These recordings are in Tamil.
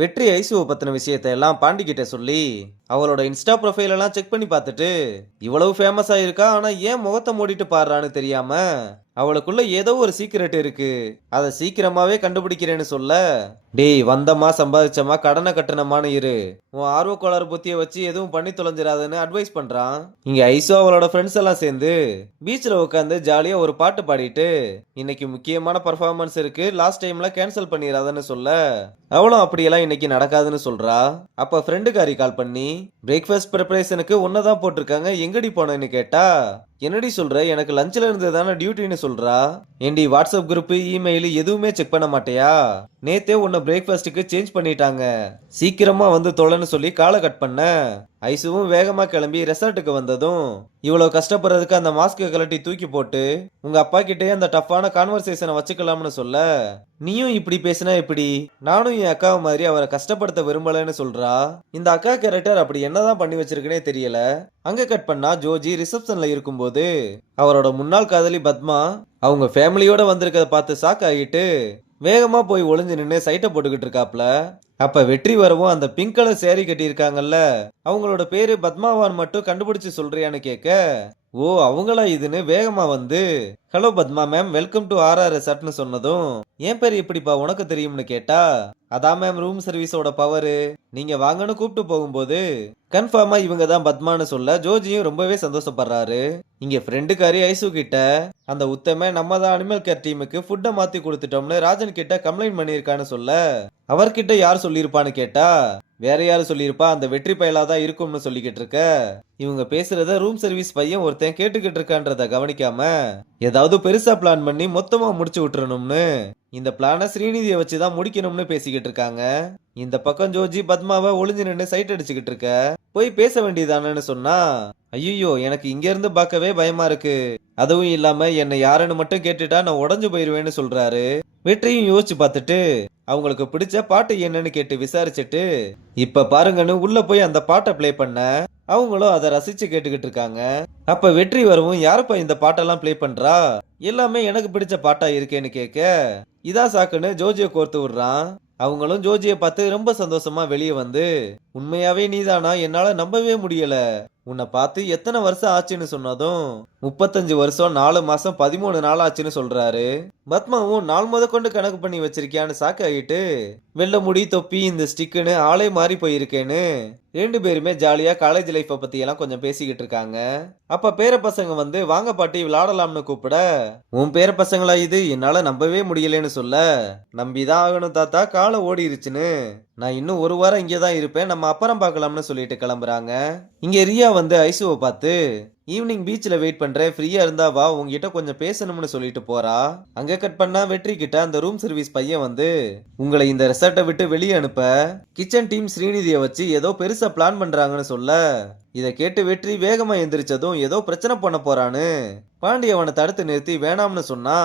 வெற்றி ஐசுவை பத்தின விஷயத்தை எல்லாம் பாண்டி கிட்ட சொல்லி அவளோட இன்ஸ்டா ப்ரொஃபைல் எல்லாம் செக் பண்ணி பார்த்துட்டு இவ்வளவு ஃபேமஸா இருக்கா, ஆனா ஏன் முகத்தை மூடிட்டு பாடுறான்னு தெரியாம அவளுக்குள்ள ஏதோ ஒரு சீக்கிரட் இருக்கு, அதை சீக்கிரமாவே கண்டுபிடிக்கிறேன்னு சொல்ல, டேய் வந்தமா சம்பாதிச்சமா கடனை கட்டணமான்னு இரு, உன் ஆர்வ கோளாறு புத்தியை வச்சு எதுவும் பண்ணி தொலைஞ்சிடாதுன்னு அட்வைஸ் பண்றான். இங்க ஐசோ அவளோட ஃப்ரெண்ட்ஸ் எல்லாம் சேர்ந்து பீச்ல உட்காந்து ஜாலியா ஒரு பாட்டு பாடிட்டு இன்னைக்கு முக்கியமான பர்ஃபார்மன்ஸ் இருக்கு, லாஸ்ட் டைம்ல கேன்சல் பண்ணிடாதன்னு சொல்ல, அவளும் அப்படியெல்லாம் இன்னைக்கு நடக்காதுன்னு சொல்றா. அப்ப ஃப்ரெண்டுக்காரி கால் பண்ணி பிரேக்ஃபாஸ்ட் ப்ரிப்பரேஷனுக்கு ஒன்னதான் போட்டிருக்காங்க, எங்கடி போனேன்னு கேட்டா, என்னடி சொல்ற, எனக்கு லஞ்ச்ல இருந்து தானே டியூட்டின்னு சொல்றா. ஏண்டி வாட்ஸ்அப் குரூப் இமெயில் எதுவுமே செக் பண்ண மாட்டியா, நேத்தே உன்னை பிரேக்ஃபாஸ்ட்டுக்கு சேஞ்ச் பண்ணிட்டாங்க, சீக்கிரமா வந்து தொலைன்னு சொல்லி காலை கட் பண்ண. ஐசுவும் வேகமா கிளம்பி ரெசார்ட்டுக்கு வந்ததும் இவ்வளவு கஷ்டப்படுறதுக்கு அந்த மாஸ்கை கலட்டி தூக்கி போட்டு உங்க அப்பா கிட்டே அந்த டஃப்பான கான்வர்சேஷனை வச்சுக்கலாம்னு சொல்ல, நீயும் இப்படி பேசினா எப்படி, நானும் என் அக்காவை மாதிரி அவரை கஷ்டப்படுத்த விரும்பலன்னு சொல்றா. இந்த அக்கா கேரக்டர் அப்படி என்னதான் பண்ணி வச்சிருக்குன்னே தெரியல. அங்க கட் பண்ணா ஜோஜி ரிசப்ஷன்ல இருக்கும்போது அவரோட முன்னாள் காதலி பத்மா அவங்க ஃபேமிலியோட வந்திருக்கத பார்த்து ஷாக் ஆகிட்டு வேகமா போய் ஒளிஞ்சு நின்று சைட்டை போட்டுக்கிட்டு இருக்காப்ல. அப்ப வெற்றி வரவும் அந்த பிங்க் கலர் சேரீ கட்டியிருக்காங்கல்ல அவங்களோட பேரு பத்மாவான் மட்டும் கண்டுபிடிச்சு சொல்றியான்னு கேட்க, ஓ அவங்களா இதுன்னு வேகமா வந்து, hello Padma ma'am, welcome to RR ரெசார்ட்னு சொன்னதும், ஏன் பேர் எப்படிப்பா உனக்கு தெரியும்னு கேட்டா, அதான் மேம் ரூம் சர்வீஸோட பவரு, நீங்க வாங்கன்னு கூப்பிட்டு போகும்போது கன்ஃபார்மா இவங்க தான் பத்மான்னு சொல்ல ஜோஜியும் ரொம்பவே சந்தோஷப்படுறாரு. இங்க ஃப்ரெண்டுக்காரி ஐசு கிட்ட அந்த உத்தம நம்ம தான் அனிமல் கேர் டீமுக்கு ஃபுட்டை மாத்தி கொடுத்துட்டோம்னு ராஜன் கிட்ட கம்ப்ளைண்ட் பண்ணியிருக்கான்னு சொல்ல, அவர்கிட்ட யார் சொல்லியிருப்பான்னு கேட்டா, வேற யாரு சொல்லியிருப்பா, அந்த வெற்றி பயலாதான் இருக்கும்னு சொல்லிக்கிட்டு இருக்க. இவங்க பேசுறத ரூம் சர்வீஸ் பையன் ஒருத்தன் கேட்டுக்கிட்டு இருக்கான்றத கவனிக்காம ஏதாவது பெருசா பிளான் பண்ணி மொத்தமா முடிச்சு விட்டுறணும்னு இந்த பிளான ஸ்ரீநிதியை வச்சுதான் முடிக்கணும்னு பேசிக்கிட்டு இருக்காங்க. இந்த பக்கம் ஜோஜி பத்மாவை ஒளிஞ்சு நின்று சைட் அடிச்சுக்கிட்டு இருக்க, போய் பேச வேண்டியதானு சொன்னா, ஐயோ எனக்கு இங்க இருந்து பார்க்கவே பயமா இருக்கு, அதுவும் இல்லாம என்னை யாருன்னு மட்டும் கேட்டுட்டா நான் உடஞ்சு போயிருவேன்னு சொல்றாரு. வெற்றியும் யோசிச்சு பார்த்துட்டு அவங்களுக்கு பிடிச்ச பாட்டு என்னன்னு கேட்டு விசாரிச்சுட்டு இப்ப பாருங்கன்னு உள்ள போய் அந்த பாட்டை பிளே பண்ண அவங்களும் அதை ரசிச்சு கேட்டுக்கிட்டு இருக்காங்க. அப்ப வெற்றி வரவும், யாருப்பா இந்த பாட்டெல்லாம் பிளே பண்றா, எல்லாமே எனக்கு பிடிச்ச பாட்டா இருக்கேன்னு கேட்க, இதா சாக்குன்னு ஜோஜியை கோர்த்து விடுறான். அவங்களும் ஜோஜியை பார்த்து ரொம்ப சந்தோஷமா வெளியே வந்து, உண்மையாவே நீதானா, என்னால நம்பவே முடியல, உன்னை பார்த்து எத்தனை வருஷம் ஆச்சுன்னு சொன்னதும் 35 வருஷம் 4 மாசம் 13 நாள் ஆச்சுன்னு சொல்றாரு. பத்மாவும் நாள் முத கொண்டு கணக்கு பண்ணி வச்சிருக்கியான்னு சாக்கு ஆகிட்டு, வெள்ள முடி தொப்பி இந்த ஸ்டிக்குன்னு ஆளே மாறி போயிருக்கேன்னு ரெண்டு பேருமே ஜாலியா காலேஜ் லைஃப்பை பத்தி எல்லாம் கொஞ்சம் பேசிக்கிட்டு இருக்காங்க. அப்ப பேர பசங்க வந்து வாங்க பாட்டி விளையாடலாம்னு கூப்பிட, உன் பேர பசங்களா இது, என்னால நம்பவே முடியலன்னு சொல்ல, நம்பிதான் ஆகணும் தாத்தா, காலை ஓடிருச்சுன்னு, நான் இன்னும் ஒரு வாரம் இங்கேதான் இருப்பேன், நம்ம அப்புறம் பார்க்கலாம்னு சொல்லிட்டு கிளம்புறாங்க. இங்க ரியா வந்து ஐசுவை பார்த்து, ஈவினிங் பீச்ல வெயிட் பண்றேன், ஃப்ரீயா இருந்தா வா, உங்ககிட்ட கொஞ்சம் பேசணும்னு சொல்லிட்டு போறா. அங்க கட் பண்ணா வெற்றி கிட்ட அந்த ரூம் சர்வீஸ் பையன் வந்து, உங்களை இந்த ரெசார்ட்டை விட்டு வெளியே அனுப்ப கிச்சன் டீம் ஸ்ரீநிதியை வச்சு ஏதோ பெருசா பிளான் பண்றாங்கன்னு சொல்ல, இதை கேட்டு வெற்றி வேகமா எந்திரிச்சதும் ஏதோ பிரச்சனை பண்ண போறான்னு பாண்டி அவனை தடுத்து நிறுத்தி வேணாம்னு சொன்னா,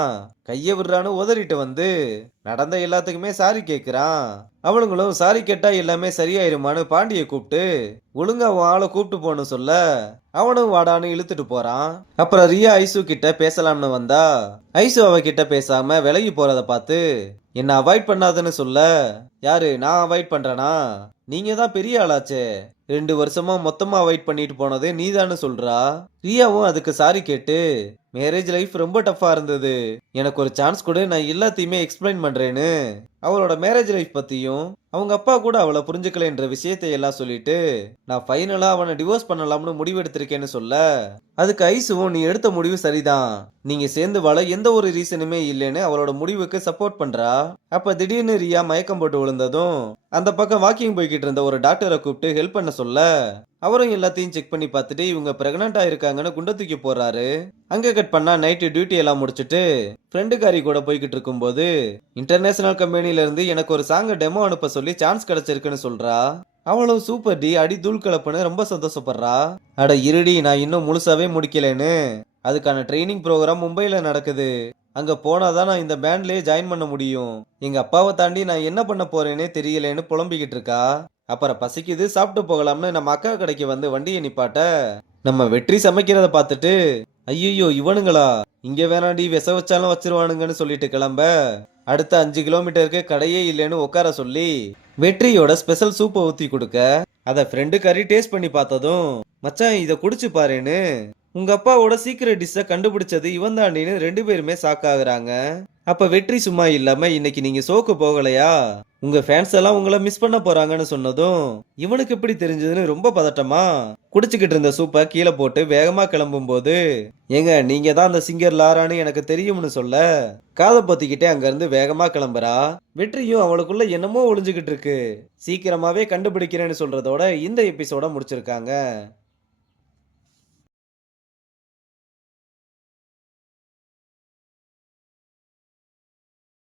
கைய விடுறான்னு உதறிட்டு வந்து நடந்த எல்லாத்துக்குமே சாரி கேட்கிறான். அவனுங்களும் சாரி கேட்டா எல்லாமே சரியாயிருமான்னு பாண்டியை கூப்பிட்டு ஒழுங்கா அவன் ஆளை கூப்பிட்டு போன்னு சொல்ல, அவனும் வாடான்னு இழுத்துட்டு போறான். அப்புறம் ரியா ஐசு கிட்ட பேசலாம்னு வந்தா ஐசு அவகிட்ட பேசாம விலகி போறத பார்த்து என்ன அவாய்ட் பண்ணாதுன்னு சொல்ல, யாரு நான் அவாய்ட் பண்றேனா, நீங்க தான் பெரிய ஆளாச்சே, 2 வருஷமா மொத்தமா அவாய்ட் பண்ணிட்டு போனதே நீதான்னு சொல்றா. ரியாவும் அதுக்கு சாரி கேட்டு, மேரேஜ் லைஃப் ரொம்ப டஃபா இருந்தது, எனக்கு ஒரு சான்ஸ் கொடு, நான் எல்லாத்தையுமே எக்ஸ்பிளைன் பண்றேன்னு அவளோட மேரேஜ் லைஃப் பத்தியும் அவங்க அப்பா கூட அவளை புரிஞ்சுக்கலன்ற விஷயத்தை எல்லாம் சொல்லிட்டு நான் ஃபைனலா அவனை டிவோர்ஸ் பண்ணலாம்னு முடிவெடுத்திருக்கேன்னு சொல்ல, அதுக்கு ஐசுவும் நீ எடுத்த முடிவு சரிதான், நீங்க சேர்ந்து வாழ எந்த ஒரு ரீசனுமே இல்லைன்னு அவளோட முடிவுக்கு சப்போர்ட் பண்றா. அப்ப திடீர்னு ரியா மயக்கம் போட்டு விழுந்ததும் அந்த பக்கம் வாக்கிங் போய்கிட்டு இருந்த ஒரு டாக்டரை கூப்பிட்டு ஹெல்ப் பண்ண சொல்ல, அவரும் எல்லாத்தையும் செக் பண்ணி பார்த்துட்டு இவங்க பிரெக்னென்ட் ஆயிருக்காங்கன்னு குண்டை தூக்கி போறாரு. அங்க கட் பண்ணா நைட்டு டியூட்டி எல்லாம் முடிச்சுட்டு ஃப்ரெண்டுக்காரி கூட போய்கிட்டு இருக்கும்போது இன்டர்நேஷனல் கம்பெனில இருந்து எனக்கு ஒரு சாங்க டெமோ அனுப்ப சொல்லி சான்ஸ் கிடைச்சிருக்குன்னு சொல்றா. அவளும் சூப்பர் டி, அடி தூள் கலப்புன்னு ரொம்ப சந்தோஷப்படுறா. அட இருடி, நான் இன்னும் முழுசாவே முடிக்கலன்னு, அதுக்கான ட்ரைனிங் ப்ரோக்ராம் மும்பைல நடக்குது, அங்க போனாதான் நான் இந்த பேண்ட்லயே ஜாயின் பண்ண முடியும், எங்க அப்பாவை தாண்டி நான் என்ன பண்ண போறேனே தெரியலேன்னு புலம்பிக்கிட்டு இருக்கா. அப்புறம் பசிக்குது சாப்பிட்டு போகலாம்னு நம்ம அக்கா கடைக்கு வந்து வண்டியை நிப்பாட்ட நம்ம வெற்றி சமைக்கிறத பார்த்துட்டு, ஐயோ இவனுங்களா, இங்க வேணாண்டி விச வச்சாலும் வச்சிருவானுங்கன்னு சொல்லிட்டு கிளம்ப அடுத்த 5 கிலோமீட்டருக்கு கடையே இல்லைன்னு உட்கார சொல்லி வெற்றியோட ஸ்பெஷல் சூப்பை ஊத்தி கொடுக்க அத ஃப்ரெண்டு கறி டேஸ்ட் பண்ணி பார்த்ததும் மச்சான் இத குடிச்சு பாருன்னு உங்க அப்பாவோட சீக்கிரட் டிஷ்ஷ கண்டுபிடிச்சது இவன் தாண்டின்னு 2 பேருமே ஷாக் ஆகுறாங்க. அப்ப வெற்றி சும்மா இல்லாம இன்னைக்கு நீங்க ஷோக்கு போகலையா, உங்க ஃபேன்ஸ் எல்லாம் உங்களை மிஸ் பண்ண போறாங்கன்னு சொன்னதும் இவனுக்கு எப்படி தெரிஞ்சதுன்னு ரொம்ப பதட்டமா குடிச்சுக்கிட்டு இருந்த சூப்பை கீழே போட்டு வேகமா கிளம்பும் போது, ஏங்க நீங்க தான் அந்த சிங்கர் லாரான்னு எனக்கு தெரியும்னு சொல்ல காதை பொத்திக்கிட்டே அங்க இருந்து வேகமா கிளம்புறா. வெற்றியும் அவளுக்குள்ள என்னமோ ஒளிஞ்சுகிட்டு இருக்கு. சீக்கிரமாவே கண்டுபிடிக்கிறேன்னு சொல்றதோட இந்த எபிசோட முடிச்சிருக்காங்க.